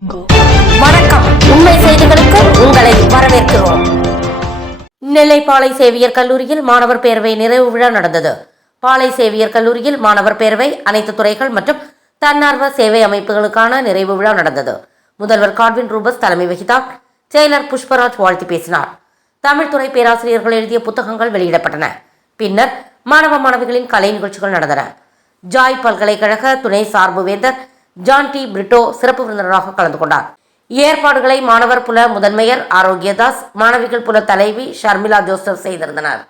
வணக்கம். உண்மை செய்திகளுக்கு உங்களை வரவேற்கிறோம். நெல்லை பாளை சேவியர் கல்லூரியில் மாணவர் பேரவை நிறைவு விழா நடந்தது. பாளை சேவியர் கல்லூரியில் மாணவர் பேரவை, அனைத்து துறைகள் மற்றும் தன்னார்வ சேவை அமைப்புகளுக்கான நிறைவு விழா நடந்தது. முதல்வர் காட்வின் ரூபஸ் தலைமை வகித்தார். செயலர் புஷ்பராஜ் வாழ்த்தி பேசினார். தமிழ் துறை பேராசிரியர்கள் எழுதிய புத்தகங்கள் வெளியிடப்பட்டன. பின்னர் மாணவ மாணவிகளின் கலை நிகழ்ச்சிகள் நடந்தன. ஜாய் பல்கலைக்கழக துணை சார்பு வேந்தர் ஜான் டி பிரிட்டோ சிறப்பு விருந்தினராக கலந்து கொண்டார். ஏற்பாடுகளை மாணவர் புல முதன்மையர் ஆரோக்கியதாஸ், மாணவிகள் புல தலைவி ஷர்மிளா ஜோசப் செய்திருந்தனர்.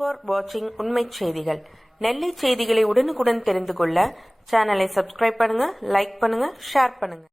ஃபார் வாட்சிங் உண்மை செய்திகள். நெல்லை செய்திகளை உடனுக்குடன் தெரிந்து கொள்ள சேனலை சப்ஸ்கிரைப் பண்ணுங்க, லைக் பண்ணுங்க, ஷேர் பண்ணுங்க.